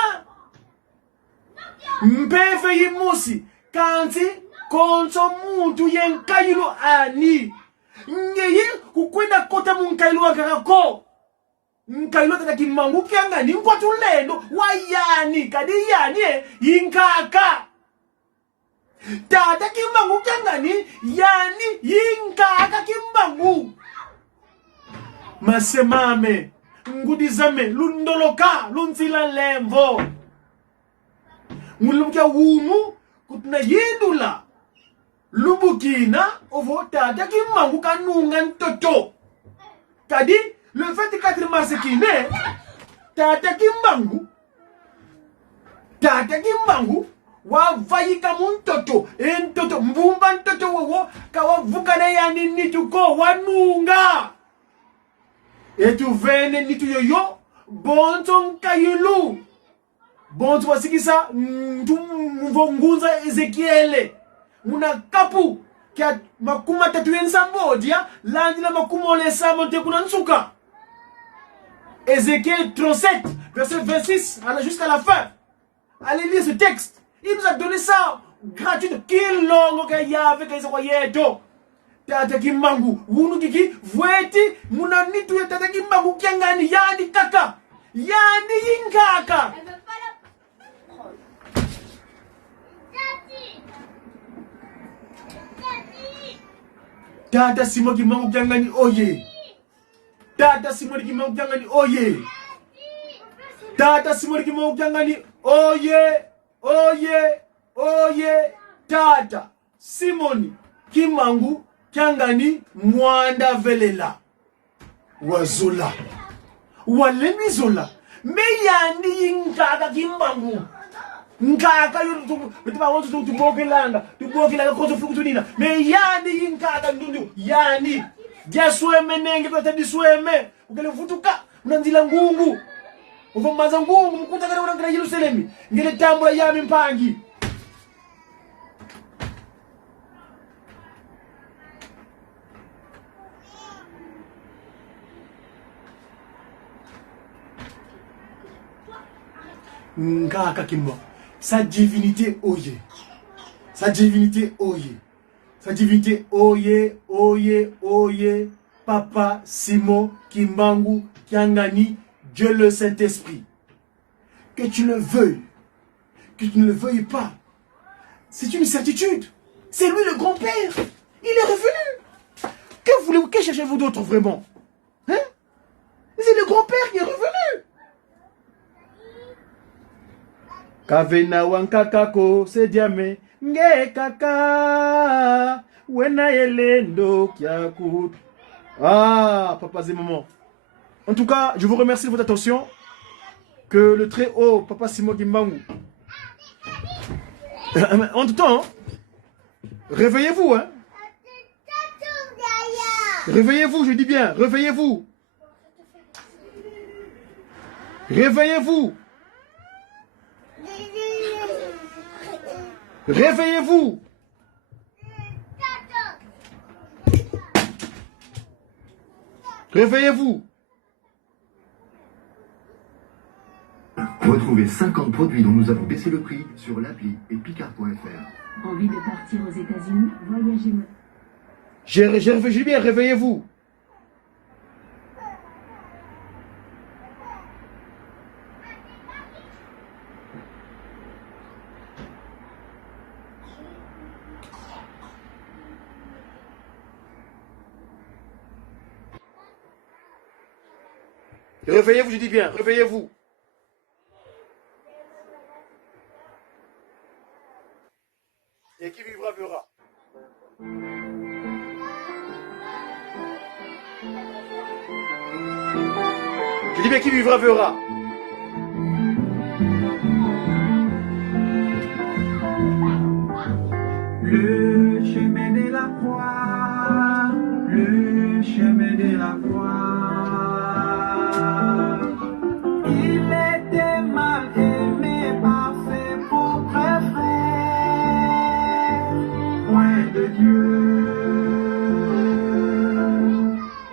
Mbeve yimusi, kanzi, konso muntu yenkailu ani. Ngeye, kukwenda kota munkailu wakarako. Nkailu tataki mangu kianga, ni mkwatu lendo, wayani, kadi yani, yinkaka. Tata kimbangu kianga ni, yani, yinkaka kimbangu. Masemame, ngudizame, lundoloka, lunzila lemvo. Mulumkia wunu, kutuna yindula. Lubukina, ovo tata kimangu kanungan toto. Kadi, le 24 mars kine, tata kimbangu, wavayika muntoto, entoto, mbumba ntoto wawo, kawavukane yani nituko, wanunga. Etu vene nitu yoyo, bonto nkayulu. Bonto wasikisa, mvongunza Ezekiele. Muna kapu, kia makuma tatuen sambodia, landila makuma ole samonte kuna nsuka. Ézéchiel 37, verset 26, jusqu'à la fin. Allez lire ce texte. Il nous a donné ça gratuit. Quel long que y a avec les royetos. Tata kimbangu, wunu kiki, vweti, muna nitu ya tata kimbangu kiangani, yani kaka, yani yinkaka. Tata simo kimbangu kiangani, oye. Tata simo kimbangu kiangani, oye. Tata simo kimbangu kiangani, oye, oye, oye. Tata Simoni Kimangu Kiangani Mwanda Velela Wazola Walemi Zola Meyandi Nkaka Kimbangu Nkaka yu tubokelanga kozo fukutunina Meyandi Nkaka ndundu Yani Dia sueme nenge kwa tadi sueme Ukele futuka Unanzila ngungu Uvomaza ngungu Mkuta kada unangana Yerusalemi Ngele tambo ya yami mpangi Ngaka Kimba. Sa divinité oye. Sa divinité oye. Sa divinité oye, oye, oye. Papa Simon Kimbangu Kiangani, Dieu le Saint-Esprit. Que tu le veuilles, que tu ne le veuilles pas, c'est une certitude. C'est lui le grand-père. Il est revenu. Que voulez-vous, que cherchez-vous d'autre vraiment? Hein? C'est le grand-père qui est revenu. Kavena wankakako se diame nge kaka wena yelendo kiakut. Ah, papa et maman. En tout cas, je vous remercie de votre attention. Que le très haut papa Simon Kimbangu. En tout temps, réveillez-vous, hein. Réveillez-vous, je dis bien, réveillez-vous. Réveillez-vous. Réveillez-vous. Réveillez-vous. Retrouvez 50 produits dont nous avons baissé le prix sur l'appli et picard.fr. Envie de partir aux États-Unis? Voyagez. J'ai réfléchi bien, réveillez-vous. Réveillez-vous, je dis bien, réveillez-vous. Et qui vivra verra. Je dis bien qui vivra verra. Le chemin de la croix, le chemin de la croix. Il était mal aimé par ses propres frères, loin de Dieu.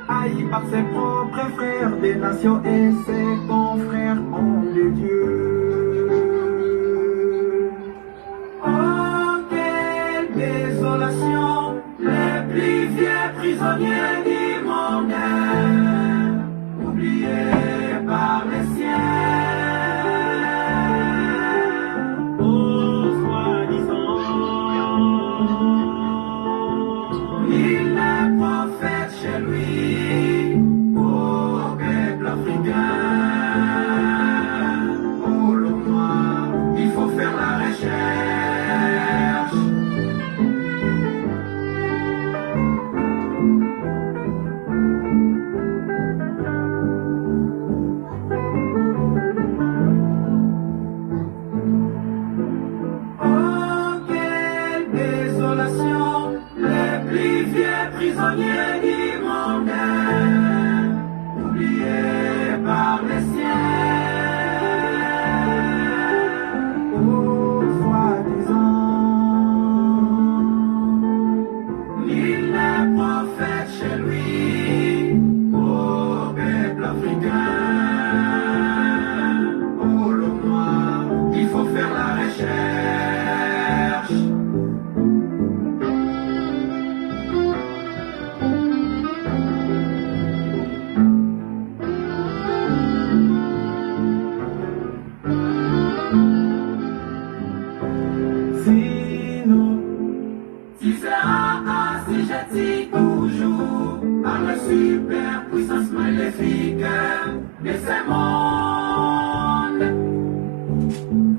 Haï par ses propres frères des nations et ses confrères, hommes de Dieu. Oh, quelle désolation, les plus vieux prisonniers du monde, oubliés par les siens, oh, soi-disant, il est prophète chez lui, oh, peuple africain, oh, le noir, il faut faire la recherche. Oh, quelle désolation, les plus vieux prisonniers du monde, oubliés par les siens, oh, soi-disant, il est prophète chez lui, oh, peuple africain, oh, le noir, il faut faire la recherche. Si sera assujetti toujours par la super puissance maléfique de ce monde,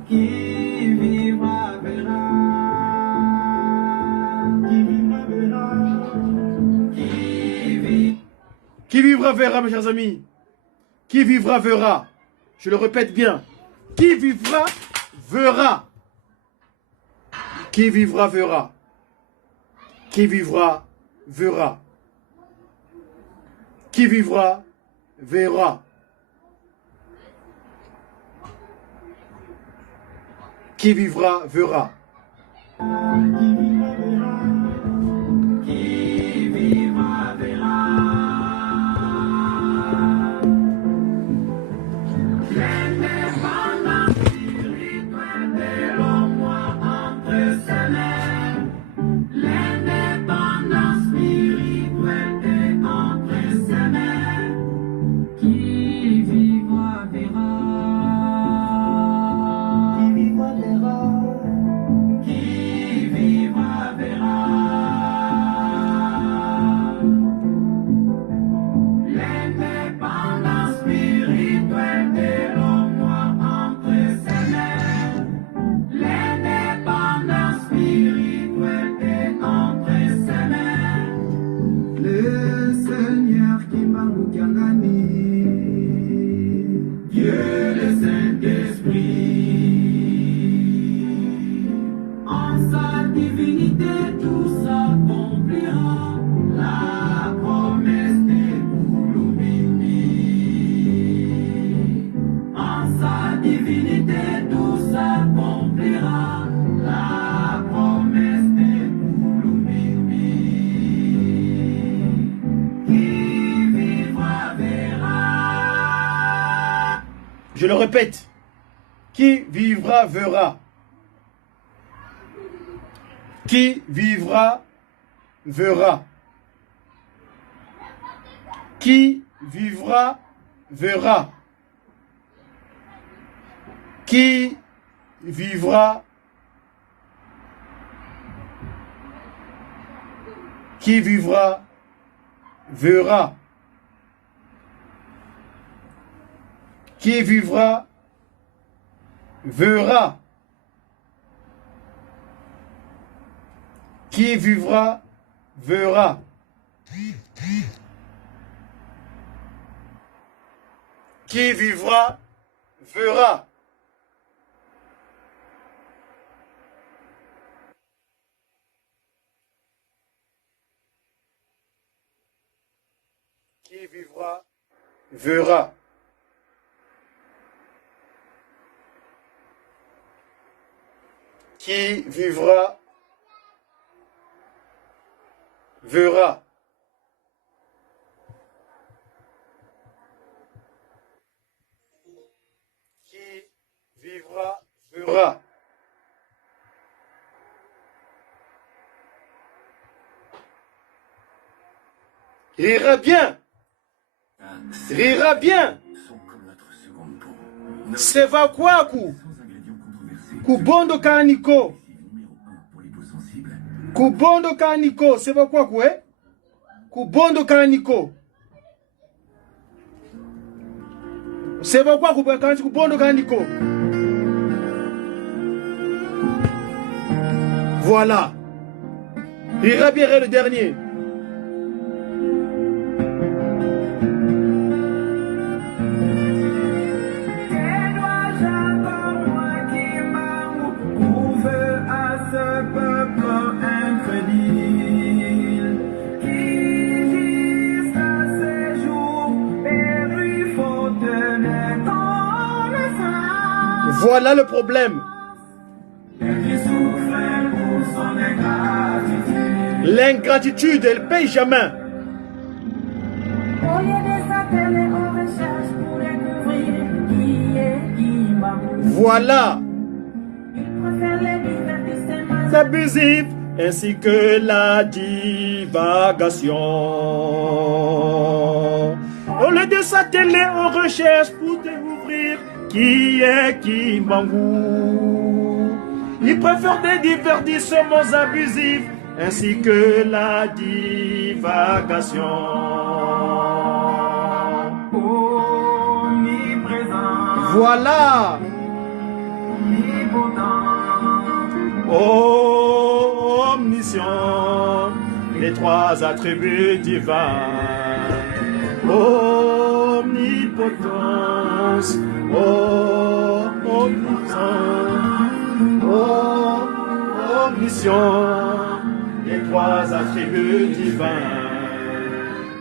qui vivra verra, qui vivra verra, qui vivra. Qui vivra verra, mes chers amis. Qui vivra verra. Je le répète bien. Qui vivra verra. Qui vivra verra. Qui vivra verra. Qui vivra verra. Qui vivra verra. Qui vivra verra. L'indépendance spirituelle de l'homme entre ses mains. L'indépendance spirituelle entre ses mains. Qui vivra verra. Qui vivra verra. Qui vivra verra. L'indépendance spirituelle de l'homme entre ses mains. L'indépendance spirituelle entre ses mains. Le Seigneur qui m'a Kiangani, Dieu le Saint-Esprit, en sa divinité tout s'accomplira, la promesse de Boulumini. En sa divinité tout s'accomplira, la promesse de Boulumini. Qui vivra verra. Je le répète. Qui vivra verra. Qui vivra verra. Qui vivra verra. Qui vivra. Qui vivra verra. Qui vivra verra. Qui vivra verra. Qui vivra verra. Qui vivra verra. Qui vivra verra. Qui vivra verra. Rira bien. Rira bien. Seva kwaku. Kubondo kaniko. Kubondo kaniko. Seva kwaku, eh? Kubondo kaniko. Seva kwaku kubondo kaniko. Voilà. Rira bien le dernier. Voilà le problème. L'ingratitude, elle paye jamais. Voilà. Abusif ainsi que la divagation. Au lieu de s'atteler aux recherches pour découvrir qui est Kimbangu. Il préfère des divertissements abusifs ainsi que la divagation. Voilà. Omniscient, les trois attributs divins. Omnipotence, omniscient, les trois attributs divins.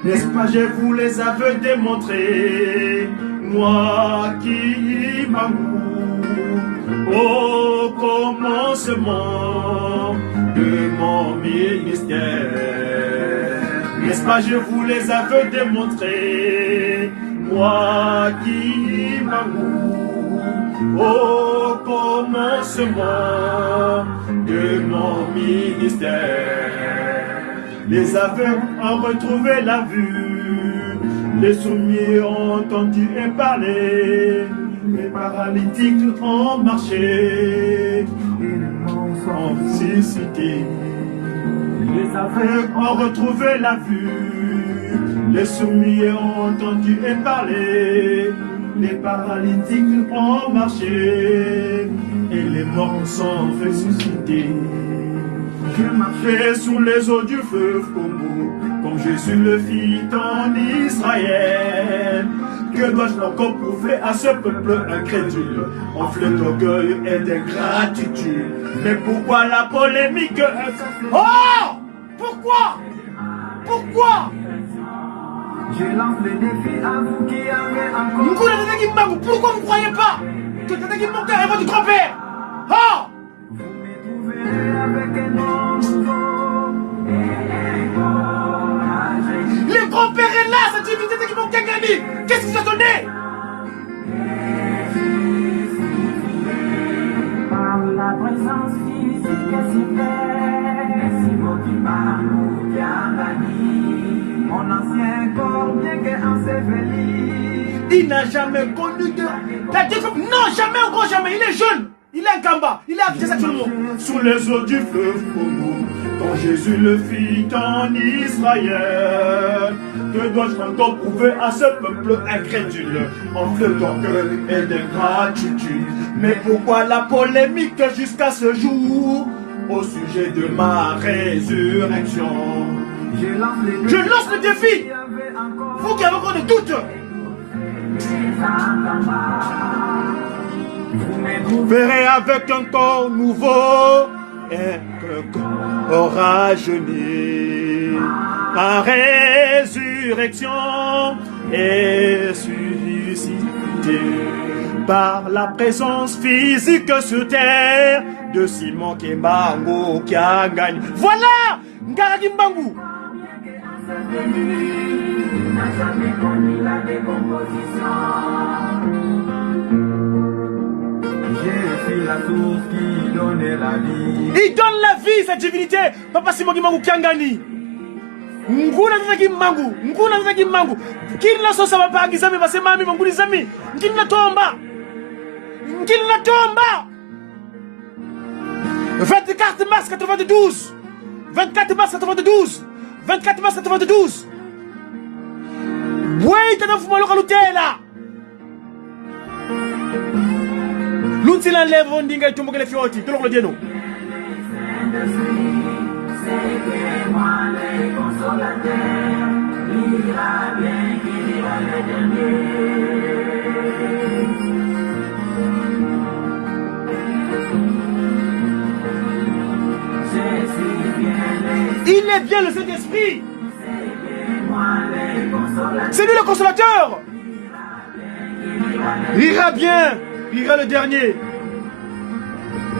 N'est-ce pas, je vous les avais démontrés, moi qui m'amour. Au commencement de mon ministère, n'est-ce pas, je vous les avais démontrés, moi qui m'amour. Au commencement de mon ministère, les aveugles ont retrouvé la vue, les soumis ont entendu et parlé. Les paralytiques ont marché, ils ont suscité. Les aveugles ont retrouvé la vue, les soumis ont entendu et parlé. Les paralytiques ont marché, et les morts sont ressuscités. Je marchais sous les eaux du fleuve Congo, comme Jésus le fit en Israël. Que dois-je encore prouver à ce peuple incrédule, enflé d'orgueil et d'ingratitude? Mais pourquoi la polémique? Oh! Pourquoi? Pourquoi? Je lance le défi à vous qui avez encore. Pourquoi vous ne croyez pas que Tata Kimbangu est votre grand-père? Oh! Vous me trouverez avec un nom nouveau. Le grand-père est là, cette divinité qui manque Kangani. Qu'est-ce qui s'est donné? Mon ancien corps bien qu'enseveli. Il n'a jamais connu de... Non, jamais, encore jamais. Il est jeune. Il est un Kamba. Il est actif actuellement. Sous les eaux du fleuve Congo, quand Jésus le fit en Israël, que dois-je encore prouver à ce peuple incrédule, en flottant que et d'ingratitude? Mais pourquoi la polémique jusqu'à ce jour au sujet de ma résurrection? Je lance le défi. Vous qui avez encore des doutes, vous verrez avec un corps nouveau et un corps rajeuni, en résurrection et suscité par la présence physique sur terre de Simon Kimbangu qui a gagné. Voilà Ngara Kimbangu. Il n'a jamais connu la décomposition. Je suis la source qui donne la vie. Il donne la vie, cette divinité. Papa Simon Kimbangu Kiangani. Nguna zaki mangu, nguna zaki mangu. Kila sosa baba agizami basemami manguli zami. Ngina tomba. Ngina tomba. 24 mars 92. 24 mars 92. 24 mars 92. Oui, t'as dans le Lutela. L'outil l'enlève, on dit qu'il tombe les fiotti. Tu le dis, non? Il est bien le Saint-Esprit. C'est lui le consolateur. Il ira bien. Il ira le dernier.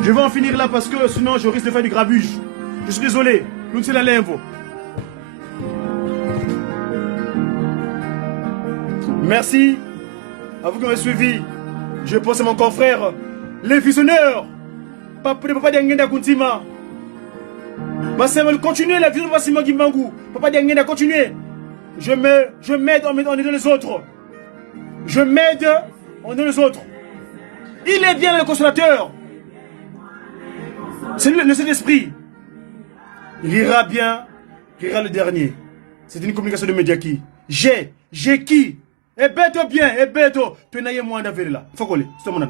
Je vais en finir là parce que sinon je risque de faire du grabuge. Je suis désolé. Nous c'est la l'info. Merci à vous qui m'avez suivi. Je pense à mon confrère, les visionneurs. Papa Diangenda Kuntima. Continuez la vision de Simon Kimbangu. Papa Diangenda, continuez. Je m'aide, on aide les autres. Je m'aide, on aide les autres. Il est bien le consolateur. C'est le Saint-Esprit. Il ira bien, il ira le dernier. C'est une communication de médias qui. J'ai qui. Et bête bien, et bête. Tu n'as pas moi d'affaire là. Faut coller. C'est mon